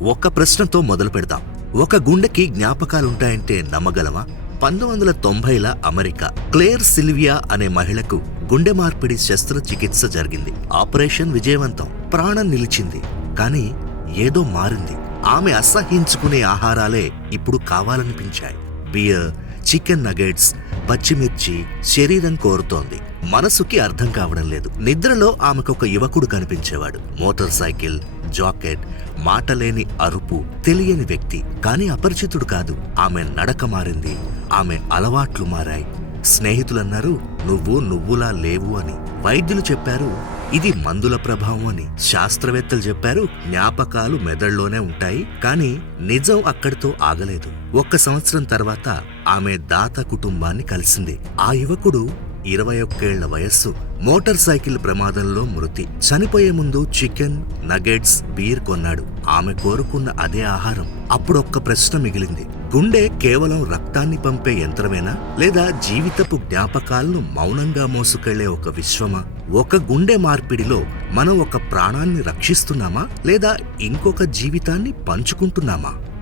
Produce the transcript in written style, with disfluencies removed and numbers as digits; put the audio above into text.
ఒక ప్రశ్నతో మొదలు పెడదాం. ఒక గుండెకి జ్ఞాపకాలుంటాయంటే నమ్మగలవా? 1990ల అమెరికా. క్లేర్ సిల్వియా అనే మహిళకు గుండె మార్పిడి శస్త్రచికిత్స జరిగింది. ఆపరేషన్ విజయవంతం, ప్రాణం నిలిచింది. కానీ ఏదో మారింది. ఆమె అసహ్యించుకునే ఆహారాలే ఇప్పుడు కావాలనిపించాయి. బియర్, చికెన్ నగెట్స్, పచ్చిమిర్చి శరీరం కోరుతోంది. మనసుకి అర్థం కావడం లేదు. నిద్రలో ఆమెకొక యువకుడు కనిపించేవాడు. మోటార్ సైకిల్, జాకెట్, మాటలేని అరుపు, తెలియని వ్యక్తి. కాని అపరిచితుడు కాదు. ఆమె నడక మారింది, ఆమె అలవాట్లు మారాయి. స్నేహితులన్నారు, నువ్వు నువ్వులా లేవు అని. వైద్యులు చెప్పారు, ఇది మందుల ప్రభావం అని. శాస్త్రవేత్తలు చెప్పారు, జ్ఞాపకాలు మెదడులోనే ఉంటాయి. కానీ నిజం అక్కడితో ఆగలేదు. 1 సంవత్సరం తర్వాత ఆమె దాత కుటుంబాన్ని కలిసింది. ఆ యువకుడు 21 ఏళ్ల వయస్సు. మోటార్ సైకిల్ ప్రమాదంలో మృతి. చనిపోయే ముందు చికెన్, నగెట్స్, బీర్ కొన్నాడు. ఆమె కోరుకున్న అదే ఆహారం. అప్పుడొక్క ప్రశ్న మిగిలింది. గుండె కేవలం రక్తాన్ని పంపే యంత్రమేనా, లేదా జీవితపు జ్ఞాపకాలను మౌనంగా మోసుకెళ్లే ఒక విశ్వమా? ఒక గుండె మార్పిడిలో మనం ఒక ప్రాణాన్ని రక్షిస్తున్నామా, లేదా ఇంకొక జీవితాన్ని పంచుకుంటున్నామా?